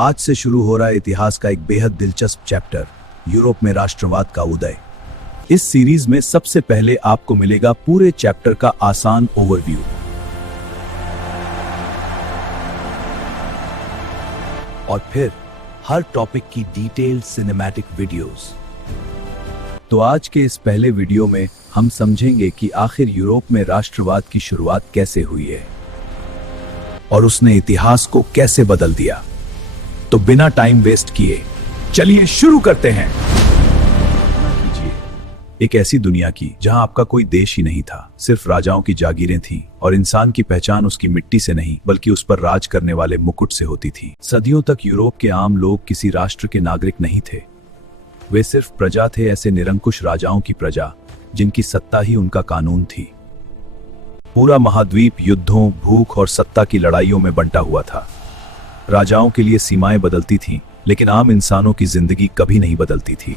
आज से शुरू हो रहा है इतिहास का एक बेहद दिलचस्प चैप्टर, यूरोप में राष्ट्रवाद का उदय। इस सीरीज में सबसे पहले आपको मिलेगा पूरे चैप्टर का आसान ओवरव्यू। और फिर हर टॉपिक की डिटेल्ड सिनेमैटिक वीडियोस। तो आज के इस पहले वीडियो में हम समझेंगे कि आखिर यूरोप में राष्ट्रवाद की शुरुआत कैसे हुई है और उसने इतिहास को कैसे बदल दिया। तो बिना टाइम वेस्ट किए चलिए शुरू करते हैं। एक ऐसी दुनिया की जहां आपका कोई देश ही नहीं था, सिर्फ राजाओं की जागीरें थीं और इंसान की पहचान उसकी मिट्टी से नहीं बल्कि उस पर राज करने वाले मुकुट से होती थी। सदियों तक यूरोप के आम लोग किसी राष्ट्र के नागरिक नहीं थे, वे सिर्फ प्रजा थे, ऐसे निरंकुश राजाओं की प्रजा जिनकी सत्ता ही उनका कानून थी। पूरा महाद्वीप युद्धों, भूख और सत्ता की लड़ाइयों में बंटा हुआ था। राजाओं के लिए सीमाएं बदलती थीं, लेकिन आम इंसानों की जिंदगी कभी नहीं बदलती थी।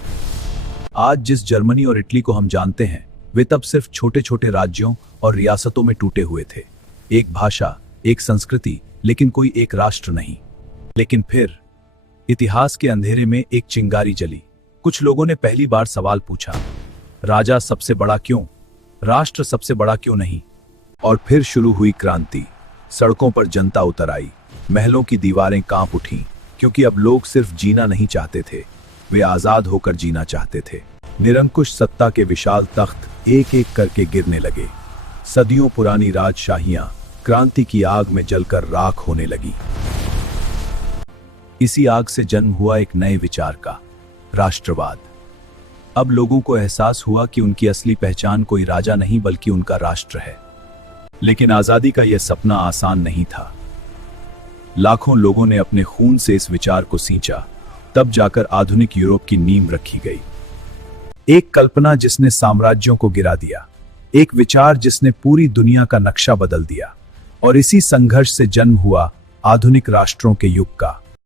आज जिस जर्मनी और इटली को हम जानते हैं, वे तब सिर्फ छोटे छोटे राज्यों और रियासतों में टूटे हुए थे। एक भाषा, एक संस्कृति, लेकिन कोई एक राष्ट्र नहीं। लेकिन फिर इतिहास के अंधेरे में एक चिंगारी जली। कुछ लोगों ने पहली बार सवाल पूछा, राजा सबसे बड़ा क्यों, राष्ट्र सबसे बड़ा क्यों नहीं? और फिर शुरू हुई क्रांति। सड़कों पर जनता उतर आई, महलों की दीवारें कांप उठीं, क्योंकि अब लोग सिर्फ जीना नहीं चाहते थे, वे आजाद होकर जीना चाहते थे। निरंकुश सत्ता के विशाल तख्त एक एक करके गिरने लगे। सदियों पुरानी राजशाहियां क्रांति की आग में जलकर राख होने लगी। इसी आग से जन्म हुआ एक नए विचार का, राष्ट्रवाद। अब लोगों को एहसास हुआ कि उनकी असली पहचान कोई राजा नहीं बल्कि उनका राष्ट्र है। लेकिन आजादी का यह सपना आसान नहीं था। लाखों लोगों ने अपने खून से इस विचार को सींचा, तब जाकर आधुनिक यूरोप की नींव रखी गई। एक कल्पना जिसने साम्राज्यों को गिरा दिया, एक विचार जिसने पूरी दुनिया का नक्शा बदल दिया। और इसी संघर्ष से जन्म हुआ आधुनिक राष्ट्रों के युग का।